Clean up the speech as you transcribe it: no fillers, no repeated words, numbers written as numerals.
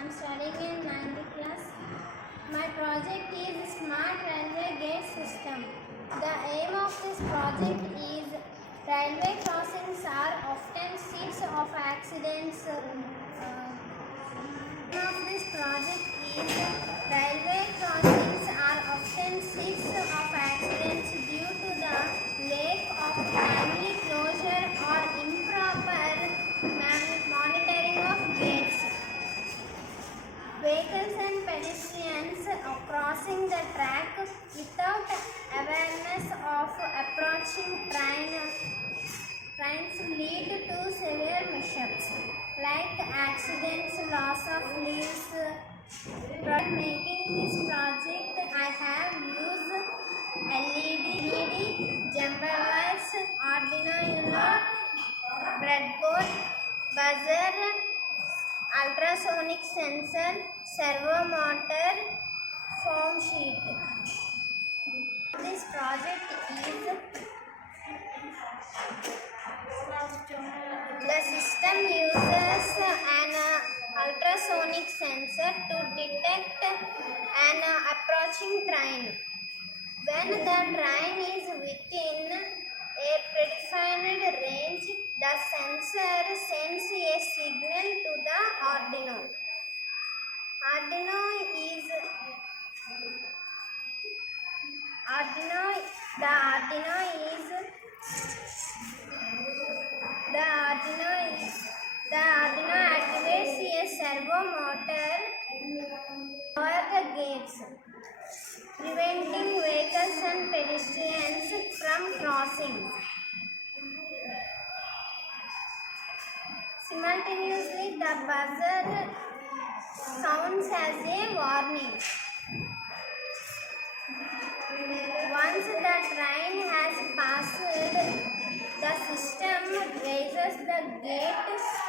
am studying in 9th class. My project is Smart Railway Gate System. The aim of this project is railway crossings are often seats of accidents. Aim of this project is railway crossings are often seats of accidents due to the lack of timely closure or improper monitoring of gates. Vehicles and pedestrians are crossing the track without awareness of approaching trains lead to severe mishaps like accidents, loss of lives. For making this project, I have used LED jumper wires, Arduino Uno, breadboard, buzzer, ultrasonic sensor, servo motor, foam sheet. This project is the system uses an ultrasonic sensor to detect an approaching train. When the train is within a predefined range, the sensor sends a signal to the Arduino. The Arduino activates a servo motor over the gates, preventing vehicles and pedestrians from crossing. Simultaneously, the buzzer sounds as a warning. Once the train has passed, the system raises the gate